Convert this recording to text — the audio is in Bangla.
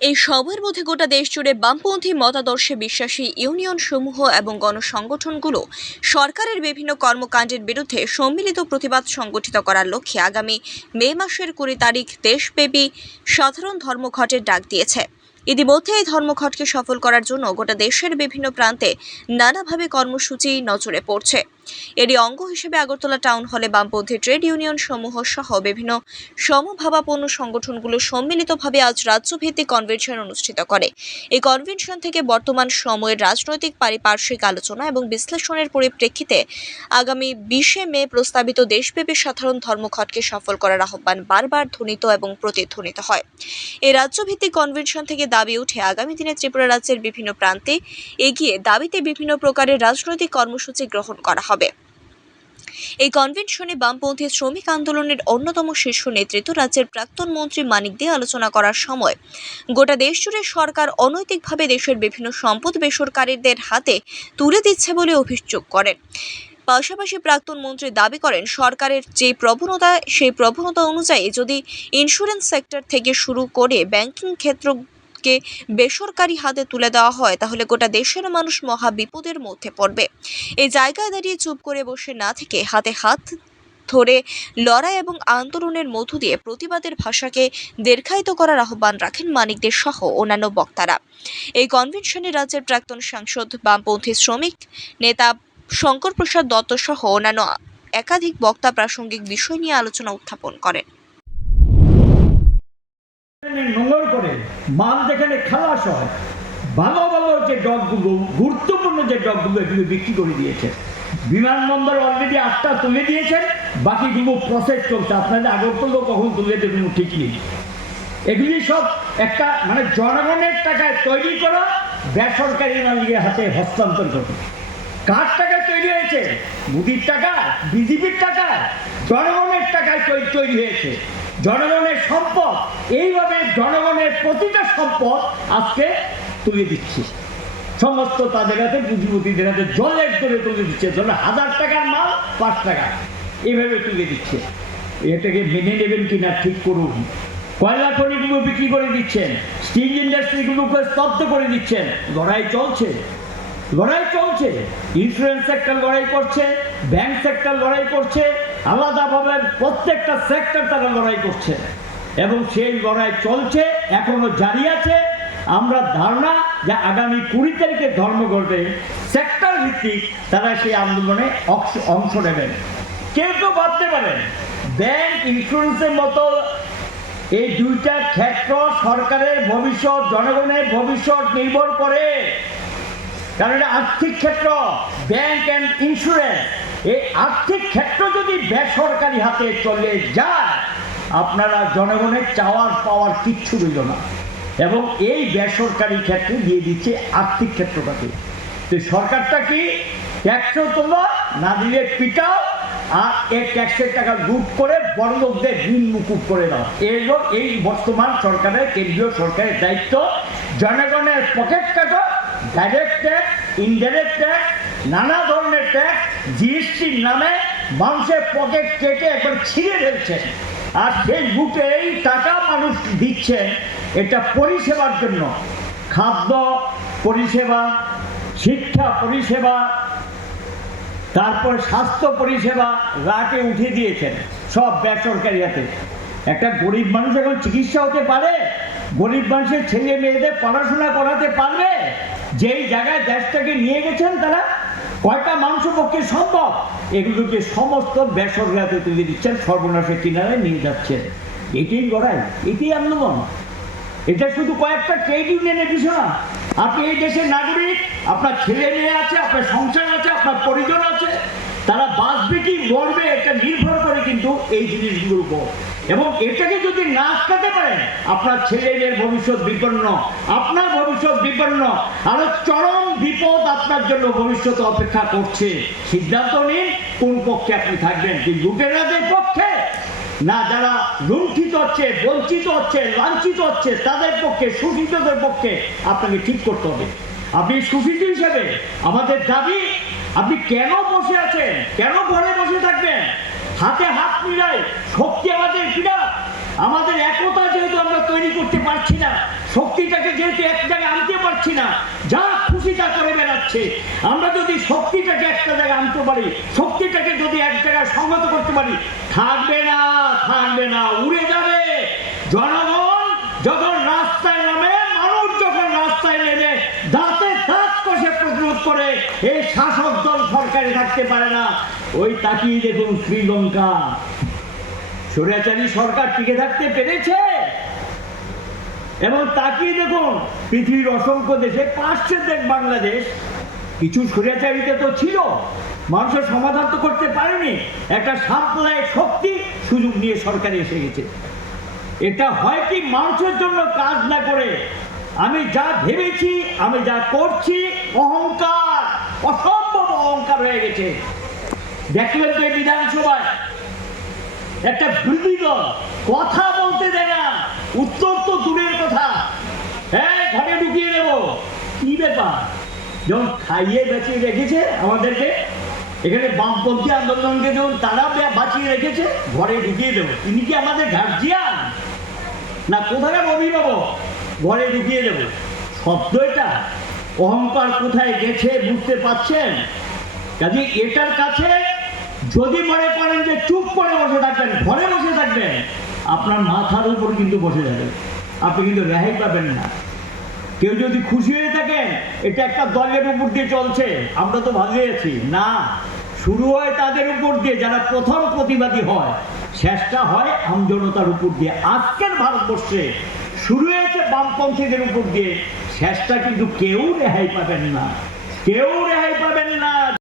এই সবার মধ্যে গোটা দেশ জুড়ে বামপন্থী মতাদর্শে বিশ্বাসী ইউনিয়ন সমূহ এবং গণসংগঠনগুলো সরকারের বিভিন্ন কর্মকাণ্ডের বিরুদ্ধে সম্মিলিত প্রতিবাদ সংগঠিত করার লক্ষ্যে আগামী মে মাসের কুড়ি তারিখ দেশব্যাপী সাধারণ ধর্মঘটের ডাক দিয়েছে। ইতিমধ্যে এই ধর্মঘটকে সফল করার জন্য গোটা দেশের বিভিন্ন প্রান্তে নানাভাবে কর্মসূচি নজরে পড়ছে। এরই অঙ্গ হিসেবে আগরতলা টাউন হলে বামপন্থী ট্রেড ইউনিয়ন সমূহ সহ বিভিন্ন সমভাবাপন্ন সংগঠনগুলো সম্মিলিতভাবে আজ রাজ্যভিত্তিক কনভেনশন অনুষ্ঠিত করে। এই কনভেনশন থেকে বর্তমান সময়ের রাজনৈতিক পারিপার্শ্বিক আলোচনা এবং বিশ্লেষণের পরিপ্রেক্ষিতে আগামী বিশে মে প্রস্তাবিত দেশব্যাপী সাধারণ ধর্মঘটকে সফল করার আহ্বান বারবার ধ্বনিত এবং প্রতিধ্বনিত হয়। এই রাজ্যভিত্তিক কনভেনশন থেকে দাবি উঠে আগামী দিনে ত্রিপুরা রাজ্যের বিভিন্ন প্রান্তে এগিয়ে দাবিতে বিভিন্ন প্রকারের রাজনৈতিক কর্মসূচি গ্রহণ করা হবে। এই কনভেনশনে বামপন্থী শ্রমিক আন্দোলনের অন্যতম শীর্ষ নেতৃত্ব রাজ্যের প্রাক্তন মন্ত্রী মানিক দে আলোচনা করার সময়। গোটা দেশ জুড়ে সরকার অনৈতিকভাবে দেশের বিভিন্ন সম্পদ বেসরকারীদের হাতে তুলে দিচ্ছে বলে অভিযোগ করেন। পাশাপাশি প্রাক্তন মন্ত্রী দাবি করেন, সরকারের যে প্রবণতা, সেই প্রবণতা অনুযায়ী যদি ইন্স্যুরেন্স সেক্টর থেকে শুরু করে ব্যাংকিং ক্ষেত্রকে বেসরকারি হাতে তুলে দেওয়া হয়, তাহলে গোটা দেশের মানুষ মহা বিপদের মধ্যে পড়বে। এই জায়গায় দাঁড়িয়ে চুপ করে বসে না থেকে হাতে হাত ধরে লড়াই এবং আন্দোলনের মধ্য দিয়ে প্রতিবাদের ভাষাকে দীর্ঘায়িত করার আহ্বান রাখেন মানিকদের সহ অন্যান্য বক্তারা। এই কনভেনশনে রাজ্যের প্রাক্তন সাংসদ, বামপন্থী শ্রমিক নেতা শঙ্কর প্রসাদ দত্ত সহ অন্যান্য একাধিক বক্তা প্রাসঙ্গিক বিষয় নিয়ে আলোচনা উত্থাপন করেন। যেখানে নোংর করে, মাল যেখানে খালাস হয়, ভালো ভালো যে ডগগুলো, গুরুত্বপূর্ণ যে ডগগুলো এগুলো বিক্রি করে দিয়েছে। বিমানবন্দর অলরেডি আটটা তুলে দিয়েছেন, বাকিগুলো প্রসেস চলছে। আপনাদের আগরতলা কখন তুলে দেবেন ঠিক নেই। এগুলি সব একটা মানে জনগণের টাকায় তৈরি করা, বেসরকারি মালিকের হাতে হস্তান্তর করবে কার টাকায় তৈরি হয়েছে? মোদির টাকা বিজেপির টাকা জনগণের টাকায় তৈরি হয়েছে। জনগণের সম্পদ, এইভাবে জনগণের প্রতিটা সম্পদ আজকে তুলে দিচ্ছে। সমস্ত তাদের হাতে পুঁজিপতিদের হাতে জলের করে তুলে দিচ্ছে ধরো হাজার টাকার মাল, পাঁচ টাকা। এইভাবে তুলে দিচ্ছে। এটাকে মেনে নেবেন কিনা ঠিক করুন। কয়লা খনিগুলো বিক্রি করে দিচ্ছেন, স্টিল ইন্ডাস্ট্রিগুলোকে স্তব্ধ করে দিচ্ছেন। লড়াই চলছে। লড়াই চলছে। ইন্স্যুরেন্স সেক্টর লড়াই করছে, ব্যাংক সেক্টর লড়াই করছে। আলাদাভাবে প্রত্যেকটা সেক্টর তারা লড়াই করছে। এবং সেই লড়াই চলছে, এখনও জারি আছে। আমরা ধারণা যে আগামী কুড়ি তারিখে ধর্মঘটে সেক্টর ভিত্তিক তারা সেই আন্দোলনে অংশ- নেবেন। কেউ কেউ ভাবতে পারেন ব্যাংক ইন্স্যুরেন্সের মতো এই দুইটা ক্ষেত্র সরকারের ভবিষ্যৎ, জনগণের ভবিষ্যৎ নির্ভর করে। কারণ এটা আর্থিক ক্ষেত্র ব্যাংক অ্যান্ড ইন্স্যুরেন্স এই আর্থিক ক্ষেত্র যদি বেসরকারি হাতে চলে যায়, আপনারা জনগণের চাওয়ার পাওয়ার কিচ্ছু রইল না। এবং এই বেসরকারি ক্ষেত্রে দিয়ে দিচ্ছে আর্থিক ক্ষেত্রটাকে। তো সরকারটা কি ট্যাক্সও তোমরা, না দিলে পিটাও, আর এই ট্যাক্সের টাকা লুট করে বড় লোকদের ঋণ মুকুব করে দাও। এই এই বর্তমান সরকারের কেন্দ্রীয় সরকারের দায়িত্ব। জনগণের পকেট কাটো ডাইরেক্ট ট্যাক্স ইনডাইরেক্ট ট্যাক্স নানা ধরনের ট্যাক্স জিএসটির নামে মানুষের পকেট কেটে একবার ছিঁড়ে ফেলছে। আর সেই এই টাকা মানুষ দিচ্ছেন এটা পরিষেবার জন্য। খাদ্য পরিষেবা, শিক্ষা পরিষেবা, তারপর স্বাস্থ্য পরিষেবা রাতে উঠিয়ে দিয়েছেন সব বেসরকারি হাতে একটা গরিব মানুষ এখন চিকিৎসা হতে পারে, গরিব মানুষের ছেলে মেয়েদের পড়াশোনা করাতে পারবে, যেই জায়গায় দেশটাকে নিয়ে গেছেন তারা কয়টা মানুষের পক্ষে সম্ভব? এগুলোকে সমস্ত বেসরকারি হাতে তুলে দিচ্ছেন সর্বনাশের কিনারে নিয়ে যাচ্ছেন এটাই গড়াই এটাই আন্দোলন। এটা শুধু কয়েকটা ট্রেড ইউনিয়নের বিষয় না। আপনি এই দেশের নাগরিক, আপনার ছেলে মেয়ে আছে, আপনার সংসার আছে, আপনার পরিজন আছে, তারা বাঁচবে কি, মরবে, এটা নির্ভর করে কিন্তু এই জিনিসগুলোর উপর। এবং এটাকে যদি না আটকাতে পারেন, আপনার ছেলে মেয়ের ভবিষ্যৎ বিপন্ন, আপনার ভবিষ্যৎ বিপন্ন, আরও চরম বিপদ আপনার জন্য ভবিষ্যতে অপেক্ষা করছে। সিদ্ধান্ত নিন, কোন পক্ষে আপনি থাকবেন। কি লুটেরাদের পক্ষে না, যারা লুণ্ঠিত হচ্ছে, বঞ্চিত হচ্ছে, লাঞ্ছিত হচ্ছে, তাদের পক্ষে শোষিতদের পক্ষে আপনাকে ঠিক করতে হবে। আপনি শোষিত হিসেবে আমাদের দাবি, আপনি কেন বসে আছেন? কেন ঘরে বসে থাকবেন? হাতে হাত মিলাই শক্তি আমাদের একতা যেহেতু আমরা তৈরি করতে পারছি না, শক্তিটাকে যেহেতু এক জায়গায় আনতে পারছি না, যা খুশি তা করে বেড়াচ্ছে। আমরা যদি শক্তিটাকে একটা জায়গায় আনতে পারি, শক্তিটাকে যদি এক জায়গায় সংগত করতে পারি, থাকবে না থাকবে না, উড়ে যাবে। জনগণ যখন রাস্তায় নামে, মানুষ যখন রাস্তায় নেমে, দাঁতে দাঁত কষে প্রতিরোধ করে এই শাসক দল সরকারে থাকতে পারে না। ওই তাকিয়ে দেখুন শ্রীলঙ্কা স্বৈরাচারী সরকার টিকে থাকতে পেরেছে? এবং তাকিয়ে দেখুন, পৃথিবীর অসংখ্য দেশে পাঁচশো দেশ বাংলাদেশ, কিছু স্বৈরাচারিতে তো ছিল, মানুষের সমাধান তো করতে পারেনি। একটা সাম্প্রদায়িক শক্তি সুযোগ নিয়ে সরকারে এসে গেছে। এটা হয় কি মানুষের জন্য কাজ না করে? আমি যা ভেবেছি, আমি যা করছি, অহংকার, অসম্ভব অহংকার হয়ে গেছে। দেখলেন তো এই বিধানসভায়? একটা বিরোধী দল। কথা বলতে দেয় না। উত্তর তো দূরের কথা। হ্যাঁ ঘরে ঢুকিয়ে দেবো। কি ব্যাপার? যখন খাইয়ে বেঁচিয়ে রেখেছে আমাদেরকে, এখানে বামপন্থী আন্দোলনকে যখন তারা বাঁচিয়ে রেখেছে, ঘরে ঢুকিয়ে দেবো। তিনি কি আমাদের গার্জিয়ান না কোথাকার অভিভাবক ঘরে ঢুকিয়ে দেবো। শব্দ এটা। অহংকার কোথায় গেছে বুঝতে পারছেন? কাজে এটার কাছে যদি মনে করেন যে চুপ করে বসে থাকবেন, ঘরে বসে থাকবেন, আপনার মাথার উপর কিন্তু বসে যাবে। আপনি কিন্তু রেহাই পাবেন না। কেউ যদি খুশি হয়ে থাকেন, এটা একটা দলের উপর দিয়ে চলছে, আমরা তো ভালোই আছি। না, শুরু হয় তাদের উপর দিয়ে, যারা প্রথম প্রতিবাদী হয়। শেষটা হয় আমজনতার উপর দিয়ে। আজকের ভারতবর্ষে শুরু হয়েছে বামপন্থীদের উপর দিয়ে। শেষটা কিন্তু কেউ রেহাই পাবেন না। কেউ রেহাই পাবেন না।